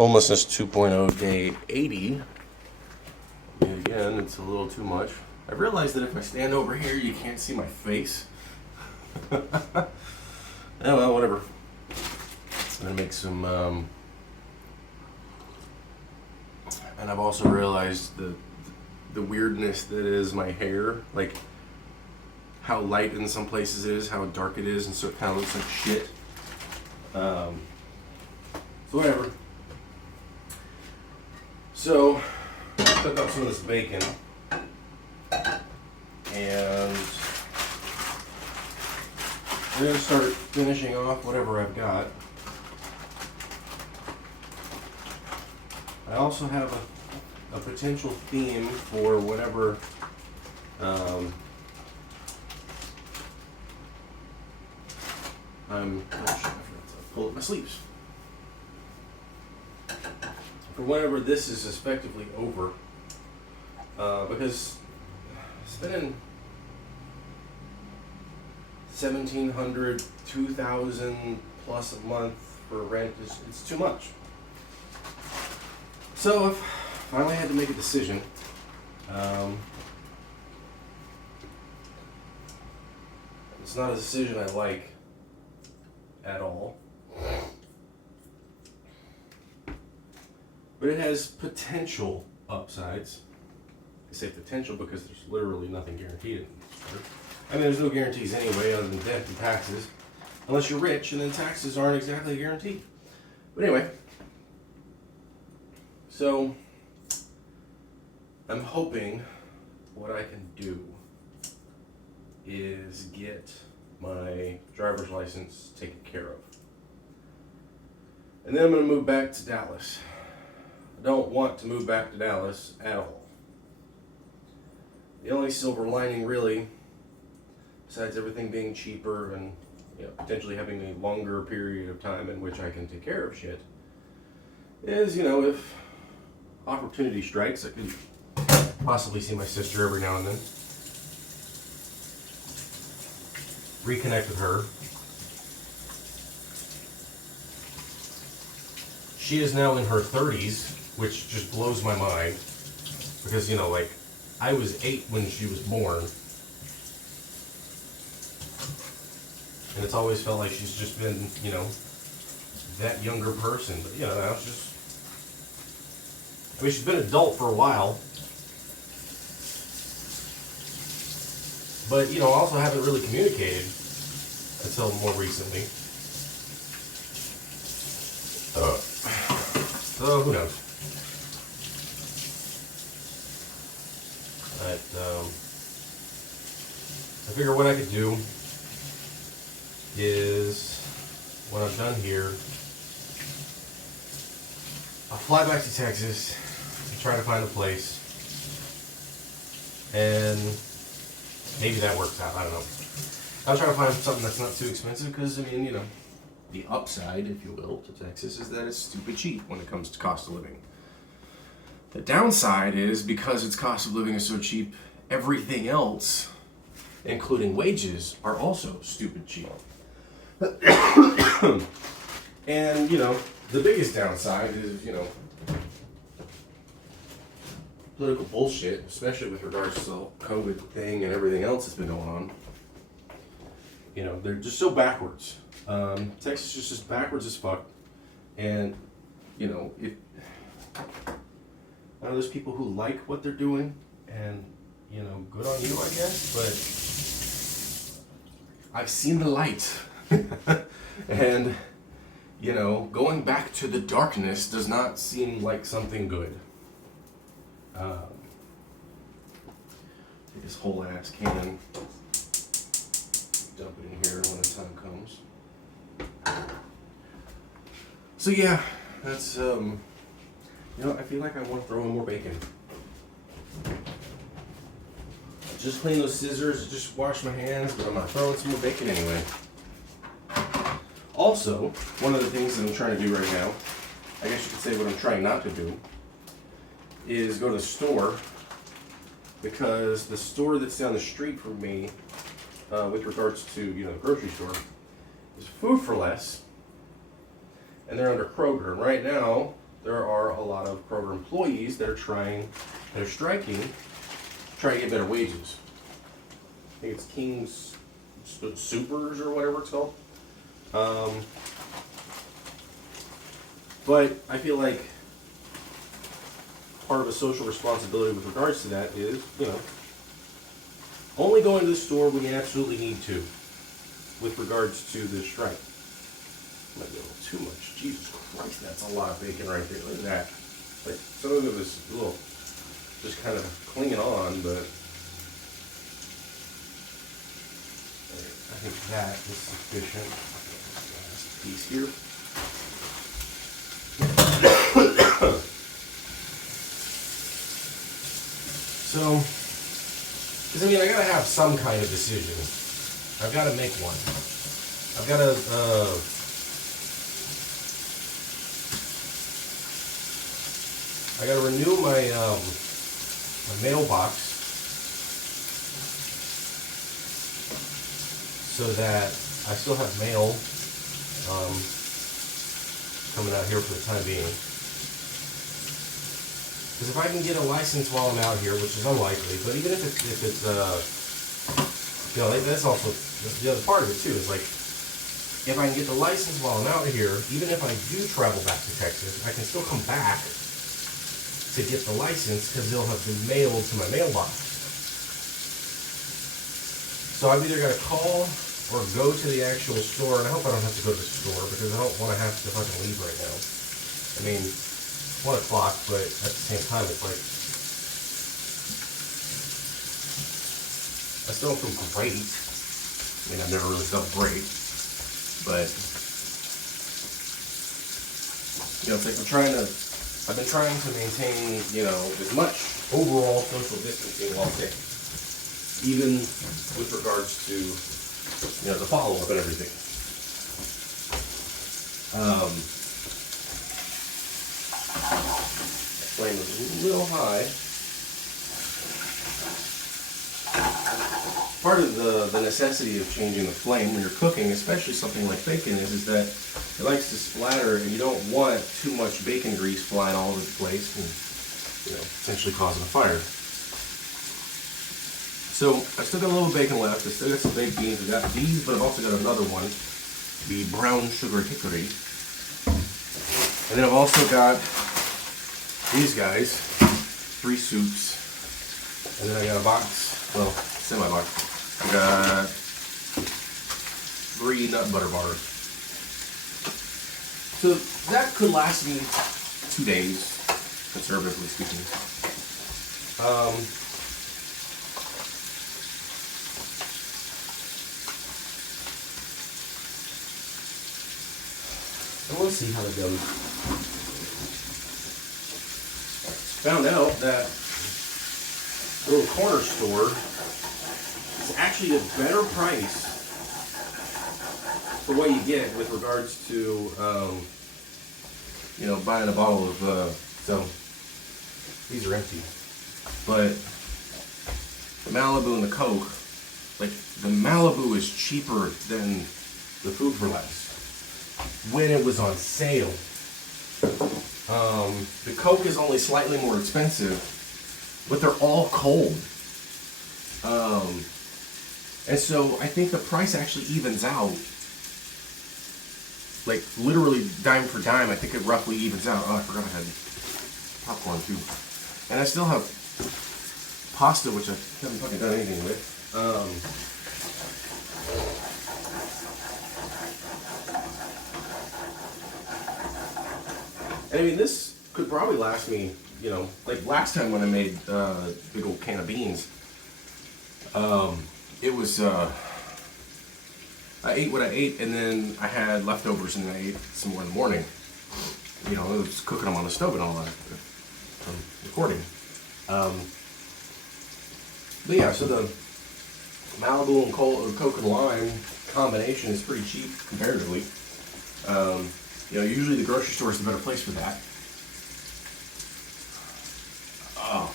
Homelessness 2.0 day 80. And again, it's a little too much. I realized that if I stand over here, you can't see my face. Oh well, whatever. I'm gonna make some, and I've also realized the weirdness that is my hair, like how light in some places it is, how dark it is, and so it kind of looks like shit. So whatever. So I cook up some of this bacon, and I'm gonna start finishing off whatever I've got. I also have a potential theme for whatever oh shit, I forgot to pull up my sleeves. For whenever this is effectively over, because spending $1,700, $2,000 plus a month for rent it's too much. So I finally had to make a decision. It's not a decision I like at all. But it has potential upsides. I say potential because there's literally nothing guaranteed in this. I mean, there's no guarantees anyway other than death and taxes. Unless you're rich, and then taxes aren't exactly guaranteed. But anyway. So, I'm hoping what I can do is get my driver's license taken care of. And then I'm going to move back to Dallas. I don't want to move back to Dallas at all. The only silver lining really, besides everything being cheaper and potentially having a longer period of time in which I can take care of shit, is, if opportunity strikes, I could possibly see my sister every now and then. Reconnect with her. She is now in her 30s, which just blows my mind. Because, I was 8 when she was born. And it's always felt like she's just been, that younger person. But, now it's just... she's been an adult for a while. But, I also haven't really communicated until more recently. So, who knows? But, I figure what I could do is, when I'm done here, I'll fly back to Texas and try to find a place. And maybe that works out. I don't know. I'll try to find something that's not too expensive because, the upside, if you will, to Texas is that it's stupid cheap when it comes to cost of living. The downside is because its cost of living is so cheap, everything else, including wages, are also stupid cheap. And, the biggest downside is, political bullshit, especially with regards to the COVID thing and everything else that's been going on. They're just so backwards. Texas is just backwards as fuck. And, if there's people who like what they're doing, and, good on you, I guess, but I've seen the light. And, going back to the darkness does not seem like something good. Take this whole ass can, dump it in here when the time comes. So yeah, that's, I feel like I want to throw in more bacon. Just clean those scissors, just wash my hands, but I'm not throwing some more bacon anyway. Also, one of the things that I'm trying to do right now, I guess you could say what I'm trying not to do, is go to the store, because the store that's down the street from me, with regards to, the grocery store, is Food for Less, and they're under Kroger. And right now, there are a lot of Kroger employees that are striking, trying to get better wages. I think it's King's Supers or whatever it's called. But I feel like part of a social responsibility with regards to that is, only going to the store when you absolutely need to with regards to the strike. Might be a little too much. Jesus Christ, that's a lot of bacon right there. Look at that. Like, some of it was a little just kind of clinging on, but I think that is sufficient. Last piece here. So, because I gotta have some kind of decision. I've got to make one. I've got to, I got to renew my mailbox so that I still have mail coming out here for the time being. Because if I can get a license while I'm out here, which is unlikely, but even if it's that's also the other part of it too, is like, if I can get the license while I'm out here, even if I do travel back to Texas, I can still come back to get the license because they'll have been mailed to my mailbox. So I've either got to call or go to the actual store, and I hope I don't have to go to the store because I don't want to have to fucking leave right now. I mean, 1 o'clock, but at the same time, it's like, I still don't feel great. I mean, I've never really felt great, but, it's like I've been trying to maintain, as much overall social distancing while sick, even with regards to, the follow-up and everything. Flame is a little high. Part of the necessity of changing the flame when you're cooking, especially something like bacon, is that it likes to splatter, and you don't want too much bacon grease flying all over the place and potentially causing a fire. So I've still got a little bacon left. I still got some baked beans. I got these, but I've also got another one, the brown sugar hickory. And then I've also got these guys, 3 soups, and then I got a box, semi-box. I got 3 nut butter bars. So that could last me 2 days, conservatively speaking. And we'll see how it goes. Found out that the little corner store is actually a better price for what you get with regards to, buying a bottle of, so these are empty. But the Malibu and the Coke, like the Malibu is cheaper than the Food for Less when it was on sale. The Coke is only slightly more expensive, but they're all cold. And so I think the price actually evens out. Like literally dime for dime, I think it roughly evens out. Oh, I forgot I had popcorn too. And I still have pasta, which I haven't fucking done anything with. I mean, this could probably last me, like last time when I made a big old can of beans. It was, I ate what I ate, and then I had leftovers, and then I ate some more in the morning. It was cooking them on the stove and all that from recording. But yeah, so the Malibu and Coke and lime combination is pretty cheap comparatively. Usually the grocery store is the better place for that. Oh.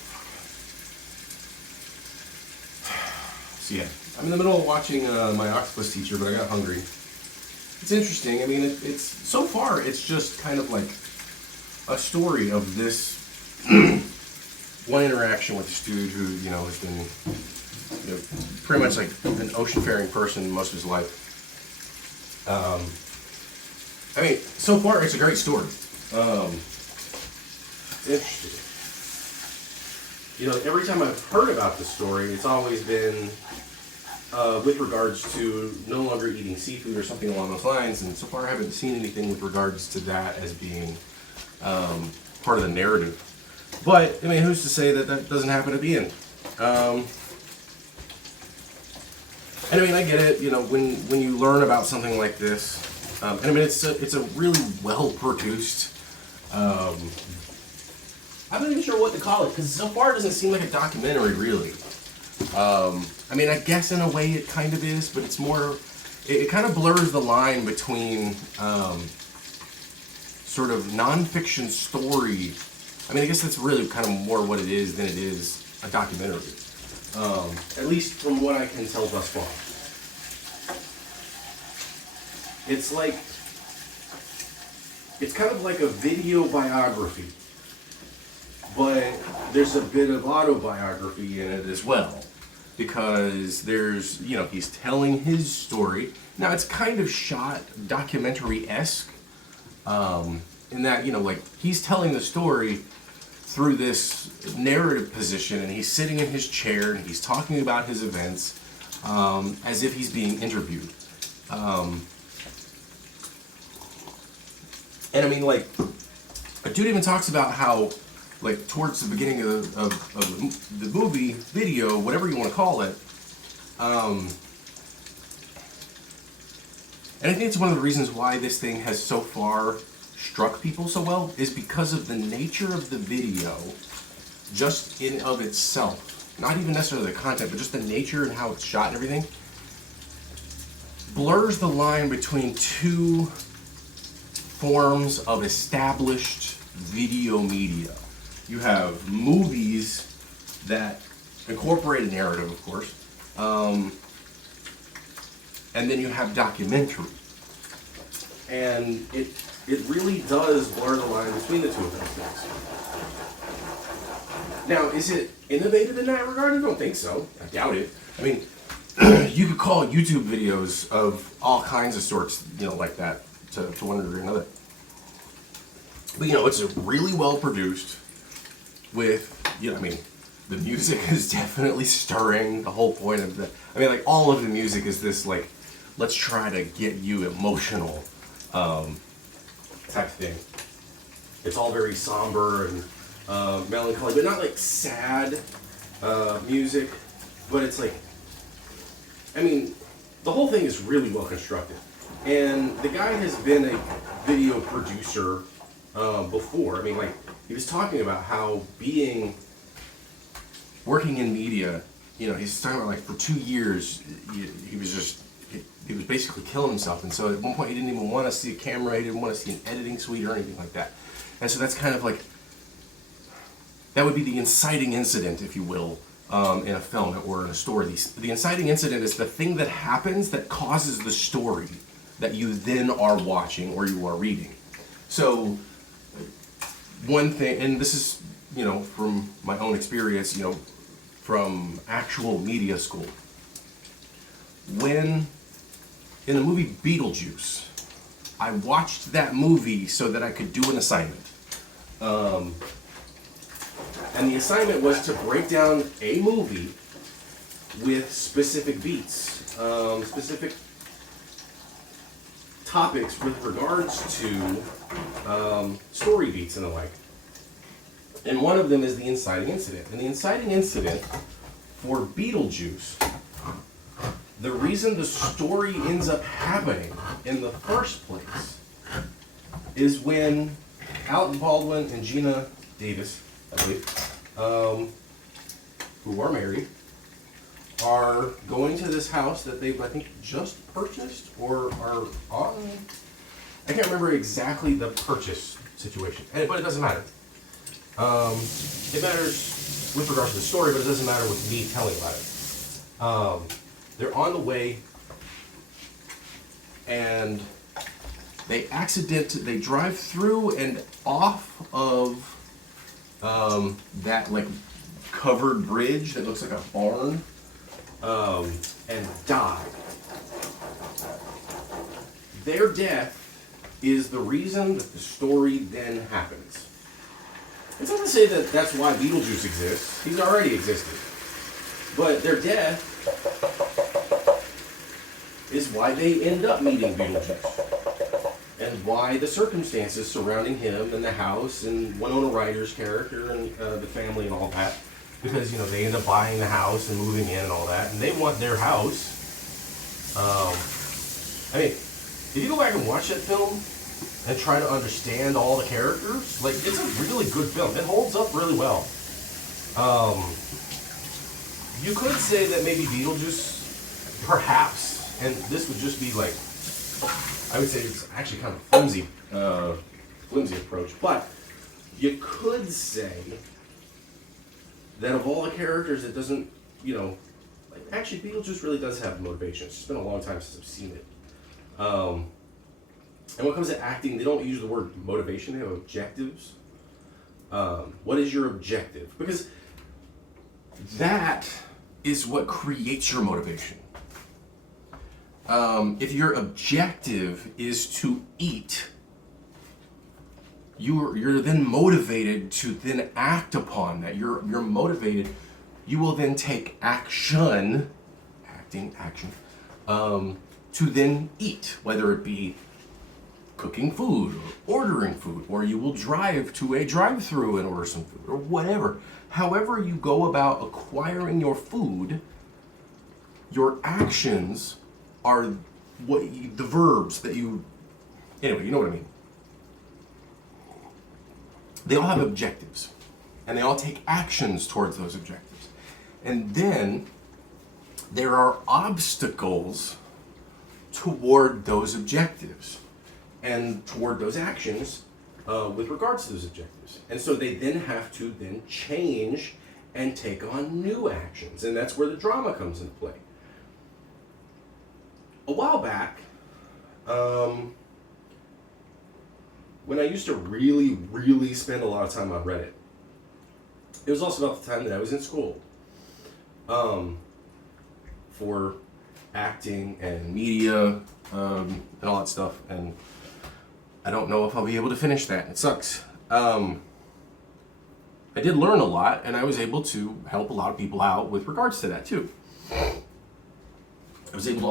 So yeah, I'm in the middle of watching my octopus teacher, but I got hungry. It's interesting. I mean, it's so far it's just kind of like a story of this one interaction with this dude who, you know, has been, you know, pretty much like an ocean-faring person most of his life. I mean, so far it's a great story. Interesting. You know, every time I've heard about the story, it's always been with regards to no longer eating seafood or something along those lines, and so far I haven't seen anything with regards to that as being part of the narrative. But, I mean, who's to say that that doesn't happen at the end? And I mean, I get it, you know, when you learn about something like this, and I mean, it's a really well-produced, I'm not even sure what to call it, because so far it doesn't seem like a documentary, really. I mean, I guess in a way it kind of is, but it's more, it kind of blurs the line between sort of nonfiction story. I mean, I guess that's really kind of more what it is than it is a documentary. At least from what I can tell thus far. It's like, it's kind of like a video biography, but there's a bit of autobiography in it as well. Because there's, you know, he's telling his story. Now, it's kind of shot documentary-esque, in that, you know, like, he's telling the story through this narrative position, and he's sitting in his chair, and he's talking about his events, as if he's being interviewed. And I mean, like, a dude even talks about how, like, towards the beginning of the movie, video, whatever you want to call it, and I think it's one of the reasons why this thing has so far struck people so well, is because of the nature of the video, just in of itself. Not even necessarily the content, but just the nature and how it's shot and everything, blurs the line between two forms of established video media. You have movies that incorporate a narrative, of course, and then you have documentary. And it really does blur the line between the two of those things. Now, is it innovative in that regard? I don't think so. I doubt it. I mean, you could call YouTube videos of all kinds of sorts, you know, like that, to one degree or another. But, you know, it's really well produced with, you know, I mean, the music is definitely stirring. The whole point of the, I mean, like, all of the music is this, like, let's try to get you emotional type thing. It's all very somber and melancholy, but not like sad music, but it's like, I mean, the whole thing is really well constructed. And the guy has been a video producer before. I mean, like, he was talking about how working in media, you know, he's talking about, like, for 2 years, he was basically killing himself. And so at one point he didn't even want to see a camera, he didn't want to see an editing suite or anything like that. And so that's kind of like, that would be the inciting incident, if you will, in a film or in a story. The inciting incident is the thing that happens that causes the story that you then are watching or you are reading. So one thing, and this is, you know, from my own experience, you know, from actual media school. When, in the movie Beetlejuice, I watched that movie so that I could do an assignment. And the assignment was to break down a movie with specific beats, specific topics with regards to story beats and the like. And one of them is the inciting incident. And the inciting incident for Beetlejuice, the reason the story ends up happening in the first place is when Alec Baldwin and Gina Davis, I believe, who are married, are going to this house that they've, I think, just purchased or are on. I can't remember exactly the purchase situation, but it doesn't matter. It matters with regards to the story, but it doesn't matter with me telling about it. They're on the way, and They drive through and off of that like covered bridge that looks like a barn, and die. Their death is the reason that the story then happens. It's not to say that that's why Beetlejuice exists. He's already existed. But their death is why they end up meeting Beetlejuice. And why the circumstances surrounding him and the house and Winona Ryder's character and the family and all that. Because, you know, they end up buying the house and moving in and all that. And they want their house. I mean, if you go back and watch that film and try to understand all the characters, like, it's a really good film. It holds up really well. You could say that maybe Beetlejuice, perhaps, and this would just be like, I would say it's actually kind of flimsy approach, but you could say that of all the characters, it doesn't, you know, like, actually Beetlejuice really does have motivation. It's just been a long time since I've seen it. And when it comes to acting, they don't use the word motivation, they have objectives. What is your objective? Because that is what creates your motivation. If your objective is to eat, you're then motivated to then act upon that. You're motivated. You will then take action, action, to then eat, whether it be cooking food or ordering food, or you will drive to a drive-through and order some food, or whatever. However you go about acquiring your food, your actions are the verbs that you, anyway, you know what I mean. They all have objectives, and they all take actions towards those objectives. And then there are obstacles toward those objectives and toward those actions with regards to those objectives. And so they then have to then change and take on new actions. And that's where the drama comes into play. A while back, when I used to really spend a lot of time on Reddit, it was also about the time that I was in school for acting and media and all that stuff. And I don't know if I'll be able to finish that. It sucks. I did learn a lot, and I was able to help a lot of people out with regards to that too. I was able to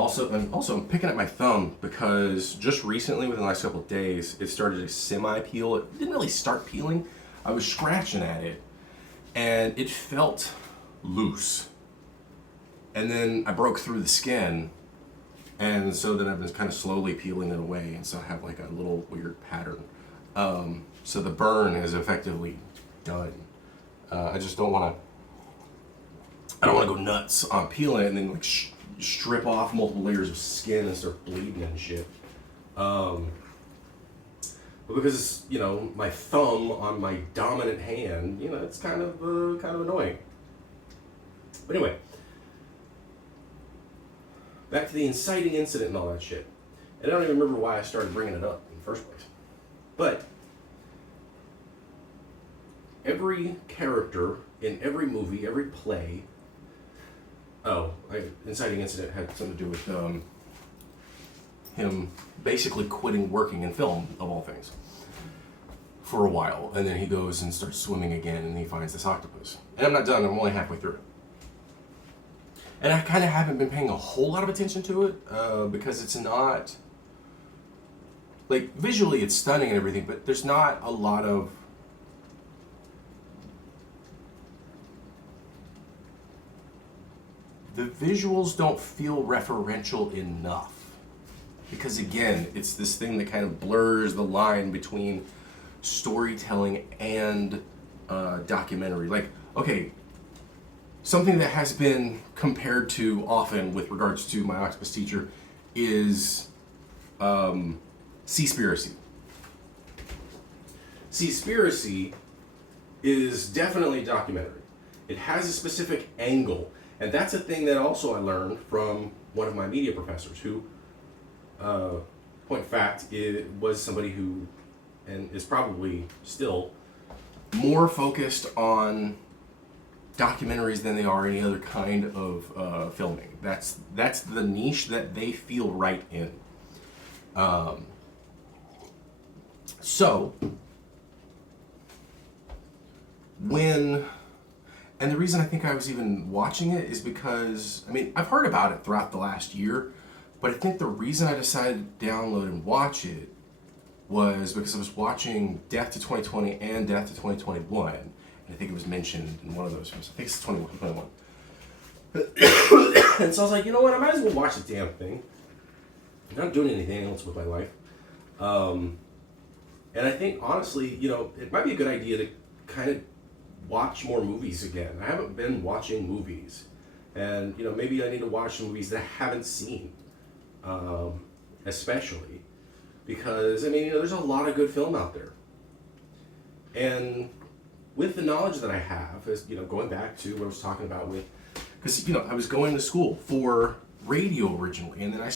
also I'm picking at my thumb because just recently, within the last couple of days, it started to semi-peel. It didn't really start peeling. I was scratching at it, and it felt loose. And then I broke through the skin, and so then I've been kind of slowly peeling it away, and so I have like a little weird pattern. So the burn is effectively done. I just don't want to. I don't want to go nuts on peeling it and then like strip off multiple layers of skin and start bleeding and shit. But because, you know, my thumb on my dominant hand, you know, it's kind of annoying. But anyway, back to the inciting incident and all that shit. And I don't even remember why I started bringing it up in the first place. But every character in every movie, every play. Inciting incident had something to do with him basically quitting working in film, of all things, for a while. And then he goes and starts swimming again, and he finds this octopus. And I'm not done, I'm only halfway through it. And I kind of haven't been paying a whole lot of attention to it, because it's not, like, visually it's stunning and everything, but there's not a lot of, the visuals don't feel referential enough. Because again, it's this thing that kind of blurs the line between storytelling and documentary. Like, okay, something that has been compared to often with regards to my octopus teacher is Seaspiracy. Seaspiracy is definitely a documentary. It has a specific angle. And that's a thing that also I learned from one of my media professors who point of fact, it was somebody who, and is probably still, more focused on documentaries than they are any other kind of filming. That's the niche that they feel right in. So when, and the reason I think I was even watching it is because, I mean, I've heard about it throughout the last year, but I think the reason I decided to download and watch it was because I was watching Death to 2020 and Death to 2021. And I think it was mentioned in one of those films. I think it's 21. And so I was like, you know what, I might as well watch the damn thing. I'm not doing anything else with my life. And I think, honestly, you know, it might be a good idea to kind of watch more movies again. I haven't been watching movies. And, you know, maybe I need to watch some movies that I haven't seen. Especially. Because, I mean, you know, there's a lot of good film out there. And with the knowledge that I have, as, you know, going back to what I was talking about with, because, you know, I was going to school for radio originally, and then I